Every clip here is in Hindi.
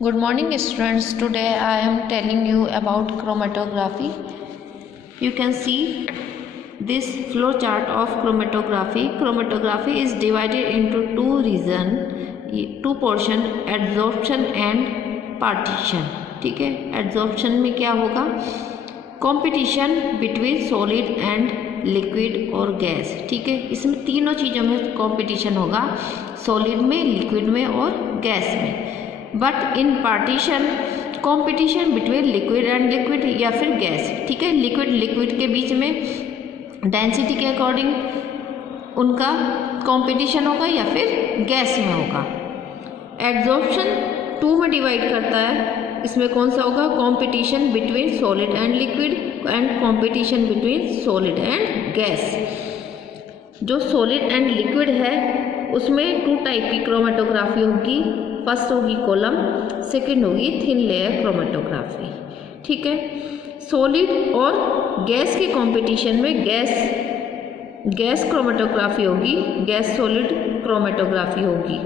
Good morning students. Today I am telling you about chromatography. You can see this flow chart of chromatography. Chromatography is divided into two portion, adsorption and partition. ठीक है, adsorption में क्या होगा, competition between solid and liquid और गैस. ठीक है, इसमें तीनों चीज़ों में कंपटीशन होगा, सॉलिड में, लिक्विड में और गैस में. But in partition competition between liquid and liquid या फिर गैस. ठीक है, लिक्विड के बीच में डेंसिटी के अकॉर्डिंग उनका कंपटीशन होगा या फिर गैस में होगा. एड्सॉर्प्शन 2 में डिवाइड करता है. इसमें कौन सा होगा, competition between solid and liquid and competition between solid and gas. जो सॉलिड एंड लिक्विड है उसमें 2 टाइप की क्रोमेटोग्राफी होगी. फर्स्ट होगी कॉलम, सेकंड होगी थिन लेयर क्रोमेटोग्राफी. ठीक है, सॉलिड और गैस के कंपटीशन में गैस क्रोमेटोग्राफी होगी, गैस सॉलिड क्रोमेटोग्राफी होगी.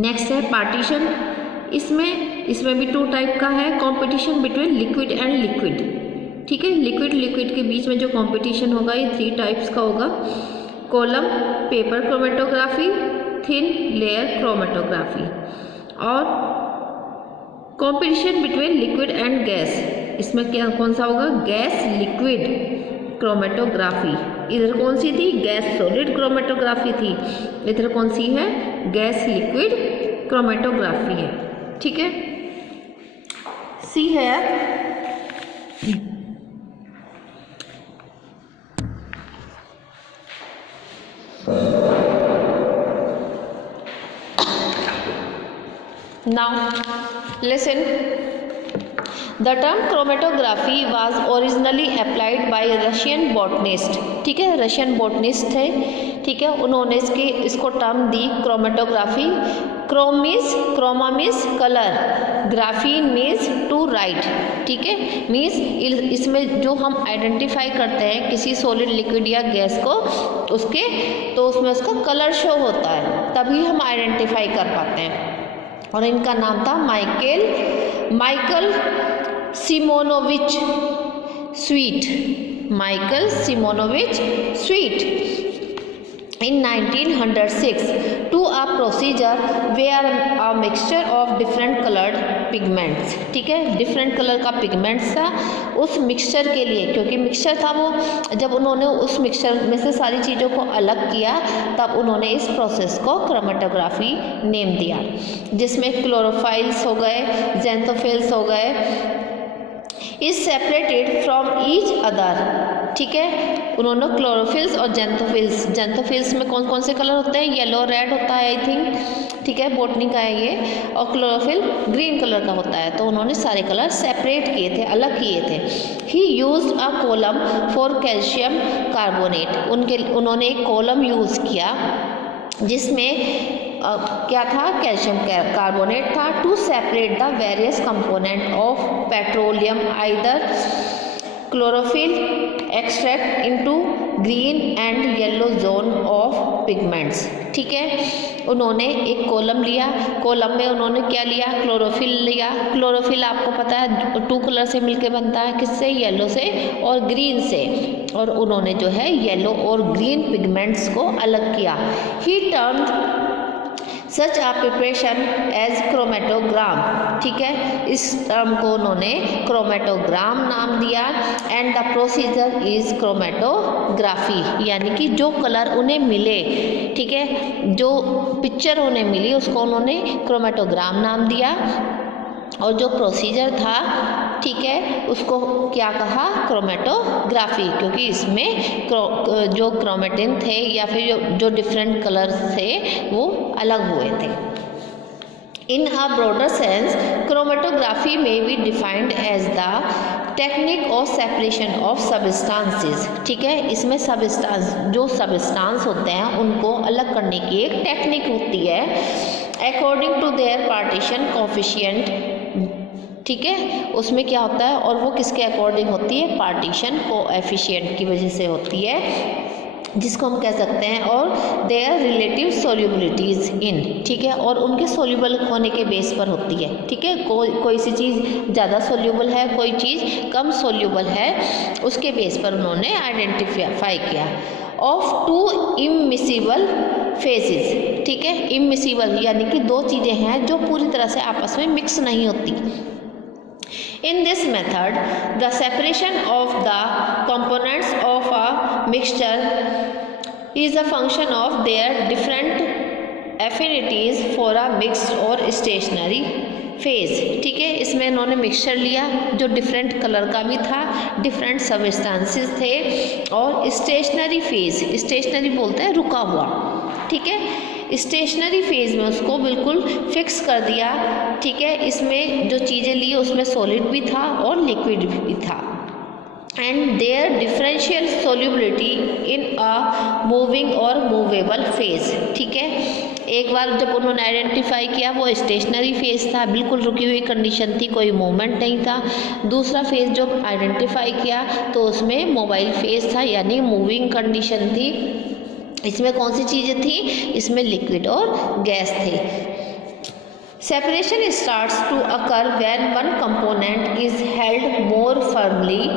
नेक्स्ट है पार्टीशन. इसमें भी 2 टाइप का है, competition between liquid and liquid. ठीक है, लिक्विड के बीच में जो कंपटीशन होगा ये 3 टाइप्स का होगा. Column paper chromatography, thin layer chromatography. और competition between liquid and gas, इसमें क्या कौन सा होगा, गैस लिक्विड क्रोमेटोग्राफी. इधर कौन सी थी, गैस सॉलिड क्रोमेटोग्राफी थी. इधर कौन सी है, गैस लिक्विड क्रोमेटोग्राफी है. ठीक है, सी है. Now listen. The term chromatography was originally applied by Russian botanist. ठीक है, रशियन बोटनिस्ट थे. ठीक है, उन्होंने इसको टर्म दी chromatography. Chroma means colour, graphein means to write. ठीक है, मीन्स इसमें जो हम आइडेंटिफाई करते हैं किसी सॉलिड, लिक्विड या गैस को, उसमें उसका कलर शो होता है, तभी हम आइडेंटिफाई कर पाते हैं. और इनका नाम था Michael सिमोनोविच sweet. In 1906 to a procedure where a mixture of different colored pigments. ठीक है, डिफरेंट कलर का पिगमेंट्स था. उस मिक्सचर के लिए, क्योंकि मिक्सचर था वो, जब उन्होंने उस मिक्सचर में से सारी चीज़ों को अलग किया तब उन्होंने इस प्रोसेस को क्रोमेटोग्राफी नेम दिया, जिसमें क्लोरोफाइल्स हो गए, जेंथोफिल्स हो गए, is separated from each other. ठीक है, उन्होंने क्लोरोफिल्स और जेंथोफिल्स में कौन कौन से कलर होते हैं, येलो, रेड होता है आई थिंक. ठीक है, बोटनी का है ये. और क्लोरोफिल ग्रीन कलर का होता है. तो उन्होंने सारे कलर सेपरेट किए थे, अलग किए थे. He used a column for calcium carbonate. उन्होंने एक कॉलम यूज़ किया जिसमें क्या था, कैल्शियम कार्बोनेट था. To separate the various component of petroleum ether chlorophyll extract into green and yellow zone of pigments. ठीक है, उन्होंने एक कॉलम लिया. कॉलम में उन्होंने क्या लिया, क्लोरोफिल लिया. क्लोरोफिल आपको पता है 2 कलर से मिलके बनता है, किससे, येलो से और ग्रीन से. और उन्होंने जो है येलो और ग्रीन पिगमेंट्स को अलग किया. ही टर्म्ड सच आ प्रिपरेशन एज क्रोमेटोग्राम. ठीक है, इस टर्म को उन्होंने क्रोमेटोग्राम नाम दिया. And the procedure is chromatography, यानी कि जो कलर उन्हें मिले, ठीक है, जो पिक्चर उन्हें मिली उसको उन्होंने क्रोमेटोग्राम नाम दिया. और जो प्रोसीजर था, ठीक है, उसको क्या कहा, क्रोमेटोग्राफी, क्योंकि इसमें जो क्रोमेटिन थे या फिर जो डिफरेंट कलर थे वो अलग हुए थे. In a broader sense chromatography में be defined as the technique of separation of substances. ठीक है, इसमें जो सबस्टांस होते हैं उनको अलग करने की एक टेक्निक होती है according to their partition coefficient. ठीक है, उसमें क्या होता है, और वो किसके अकॉर्डिंग होती है, पार्टीशन कोएफिशिएंट की वजह से होती है. जिसको हम कह सकते हैं, और देयर रिलेटिव सोल्यूबिलिटीज़ इन, ठीक है, और उनके सोल्यूबल होने के बेस पर होती है, ठीक है। कोई सी चीज़ ज़्यादा सोल्यूबल है, कोई चीज़ कम सोल्यूबल है, उसके बेस पर उन्होंने आइडेंटिफाई किया। ऑफ टू इमिसिबल फेजेस, ठीक है, इमिसिबल यानी कि दो चीज़ें हैं जो पूरी तरह से आपस में मिक्स नहीं होती। In this method, the separation of the components of a mixture is a function of their different affinities for a mixed or stationary phase, ठीक है। इसमें इन्होंने मिक्सचर लिया जो डिफरेंट कलर का भी था, डिफरेंट सबस्टांसेस थे, और स्टेशनरी फेज, स्टेशनरी बोलते हैं रुका हुआ, ठीक है। स्टेशनरी फेज में उसको बिल्कुल फिक्स कर दिया, ठीक है। इसमें जो चीज़ें ली उसमें सॉलिड भी था और लिक्विड भी था। And their differential solubility in a moving और मूवेबल फेज, ठीक है। एक बार जब उन्होंने आइडेंटिफाई किया वो स्टेशनरी फेज था, बिल्कुल रुकी हुई कंडीशन थी, कोई मूवमेंट नहीं था। दूसरा फेज जो आइडेंटिफाई किया तो उसमें मोबाइल फेज था, यानी मूविंग कंडीशन थी। इसमें कौन सी चीज़ें थी? इसमें लिक्विड और गैस थे। Separation starts to occur when one component is held more firmly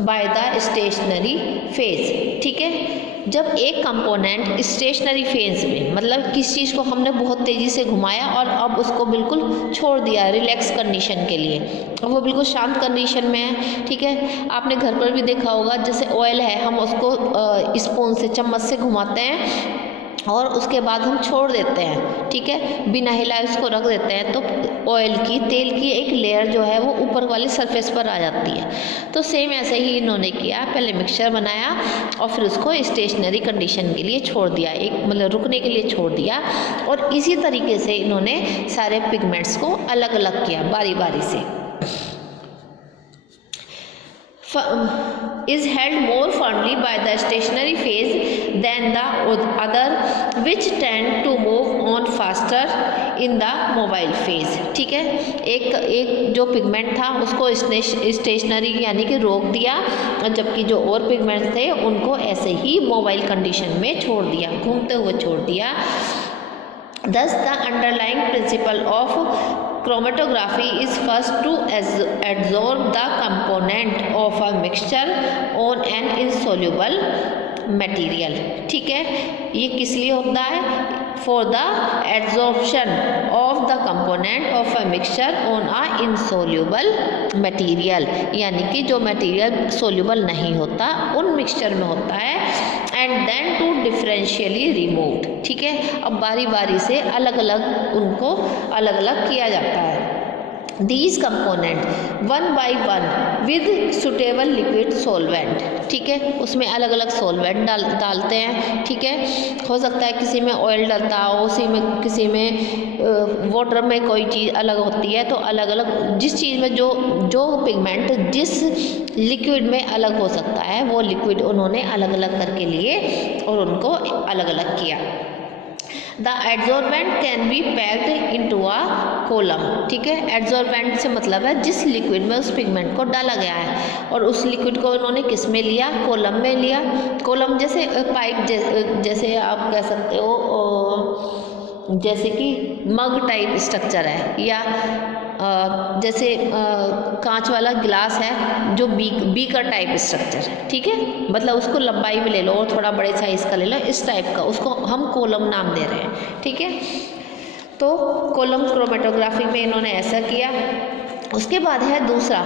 by the stationary phase, ठीक है। जब एक कंपोनेंट स्टेशनरी फेज में, मतलब किस चीज़ को हमने बहुत तेज़ी से घुमाया और अब उसको बिल्कुल छोड़ दिया रिलैक्स कंडीशन के लिए, वो बिल्कुल शांत कंडीशन में है, ठीक है। आपने घर पर भी देखा होगा, जैसे ऑयल है, हम उसको स्पून से, चम्मच से घुमाते हैं और उसके बाद हम छोड़ देते हैं, ठीक है, बिना हिलाए उसको रख देते हैं, तो ऑयल की, तेल की एक लेयर जो है वो ऊपर वाली सरफेस पर आ जाती है। तो सेम ऐसे ही इन्होंने किया, पहले मिक्सचर बनाया और फिर उसको स्टेशनरी कंडीशन के लिए छोड़ दिया, एक मतलब रुकने के लिए छोड़ दिया। और इसी तरीके से इन्होंने सारे पिगमेंट्स को अलग अलग किया बारी बारी से। is held more firmly by the stationary phase than the other, which tend to move on faster in the mobile phase, ठीक है। एक जो पिगमेंट था उसको स्टेशनरी यानी कि रोक दिया, और जबकि जो और पिगमेंट थे उनको ऐसे ही मोबाइल कंडीशन में छोड़ दिया, घूमते हुए छोड़ दिया। Thus the underlying principle of chromatography is first to adsorb the component of a mixture on an insoluble material, ठीक है। ये किस लिए होता है? For the adsorption of the component of a mixture on a insoluble material, यानी कि जो मटेरियल सोल्यूबल नहीं होता उन मिक्सचर में होता है। And then to differentially removed, ठीक है। अब बारी बारी से अलग अलग उनको अलग अलग किया जाता है। These component one by one with suitable liquid solvent, ठीक है, उसमें अलग अलग सोलवेंट डालते हैं, ठीक है। हो सकता है किसी में ऑयल डलता हो, उसी में किसी में वाटर में कोई चीज़ अलग होती है, तो अलग अलग जिस चीज़ में जो पिगमेंट जिस लिक्विड में अलग हो सकता है वो लिक्विड उन्होंने अलग अलग करके लिए और उनको अलग अलग किया। The adsorbent can be packed into a column, ठीक है। एडजॉर्बेंट से मतलब है जिस लिक्विड में उस पिगमेंट को डाला गया है, और उस लिक्विड को उन्होंने किस में लिया? कोलम में लिया। कोलम जैसे पाइप जैसे आप कह सकते हो, जैसे कि मग टाइप स्ट्रक्चर है, या जैसे कांच वाला गिलास है जो बीकर टाइप स्ट्रक्चर है, ठीक है। मतलब उसको लंबाई में ले लो और थोड़ा बड़े साइज़ का ले लो, इस टाइप का, उसको हम कोलम नाम दे रहे हैं, ठीक है। तो कोलम क्रोमेटोग्राफी में इन्होंने ऐसा किया। उसके बाद है दूसरा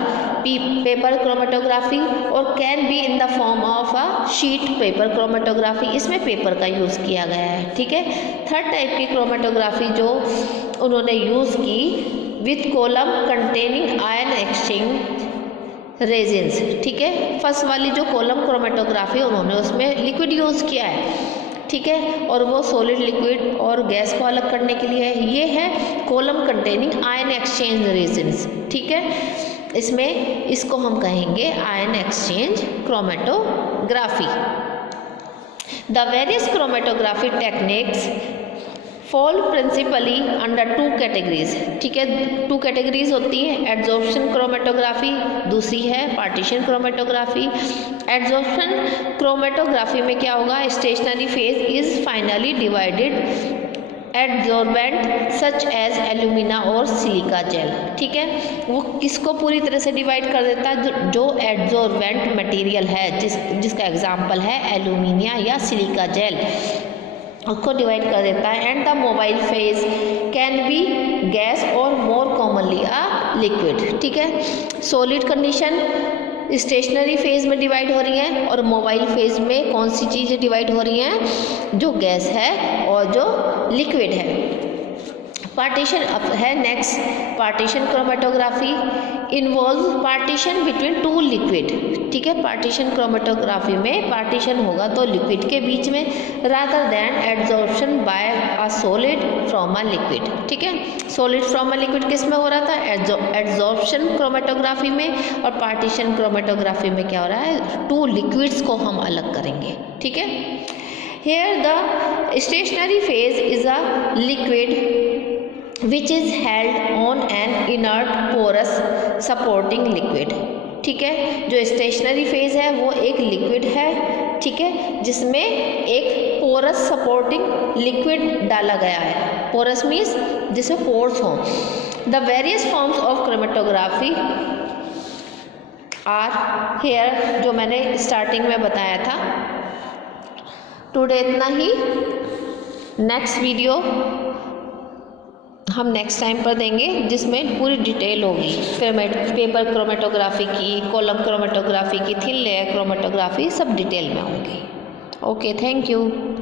पेपर क्रोमेटोग्राफी, और can be in the form of a sheet paper chromatography, इसमें पेपर का यूज़ किया गया है, ठीक है। थर्ड टाइप की क्रोमेटोग्राफी जो उन्होंने यूज़ की with column containing ion exchange resins, ठीक है। फर्स्ट वाली जो कोलम क्रोमेटोग्राफी उन्होंने उसमें लिक्विड यूज़ किया है, ठीक है, और वो सॉलिड लिक्विड और गैस को अलग करने के लिए है। ये है column containing ion exchange resins, ठीक है। इसमें इसको हम कहेंगे ion exchange chromatography. The various chromatography techniques fall principally under 2 categories, ठीक है। 2 कैटेगरीज होती है, एड्जॉर्प्शन क्रोमेटोग्राफी, दूसरी है पार्टीशन क्रोमेटोग्राफी। एड्जॉर्प्शन क्रोमेटोग्राफी में क्या होगा, stationary phase is finally divided adsorbent such as alumina और सिलिका जेल, ठीक है। वो किसको पूरी तरह से डिवाइड कर देता है, जो एड्जॉर्बेंट मटेरियल है, जिसका एग्जाम्पल है एल्यूमिनिया या सिलिका जेल, उसको डिवाइड कर देता है। And the mobile phase can be gas और मोर कॉमनली अ लिक्विड, ठीक है। सॉलिड कंडीशन स्टेशनरी फेज में डिवाइड हो रही है, और मोबाइल फेज में कौन सी चीज़ें डिवाइड हो रही हैं, जो गैस है और जो लिक्विड है। पार्टीशन अब है next, partition chromatography involve partition between 2 liquid, ठीक है। पार्टीशन क्रोमेटोग्राफी में पार्टीशन होगा तो लिक्विड के बीच में, rather than adsorption by a solid from a liquid, ठीक है। सॉलिड फ्रॉम अ लिक्विड किस में हो रहा था, एड्जॉर्प्शन क्रोमेटोग्राफी में, और पार्टीशन क्रोमेटोग्राफी में क्या हो रहा है, 2 लिक्विड्स को हम अलग करेंगे, ठीक है। Here the stationary phase is a liquid which is held on an inert porous supporting liquid, ठीक है। जो स्टेशनरी फेज है वो एक लिक्विड है, ठीक है, जिसमें एक पोरस सपोर्टिंग लिक्विड डाला गया है। पोरस मीन्स जिसमें पोर्स हों। The various forms of chromatography are here, जो मैंने स्टार्टिंग में बताया था। टुडे इतना ही, नेक्स्ट वीडियो हम नेक्स्ट टाइम पर देंगे, जिसमें पूरी डिटेल होगी पेपर क्रोमेटोग्राफी की, कॉलम क्रोमेटोग्राफी की, थिन लेयर क्रोमेटोग्राफी, सब डिटेल में होंगी। Okay, thank you.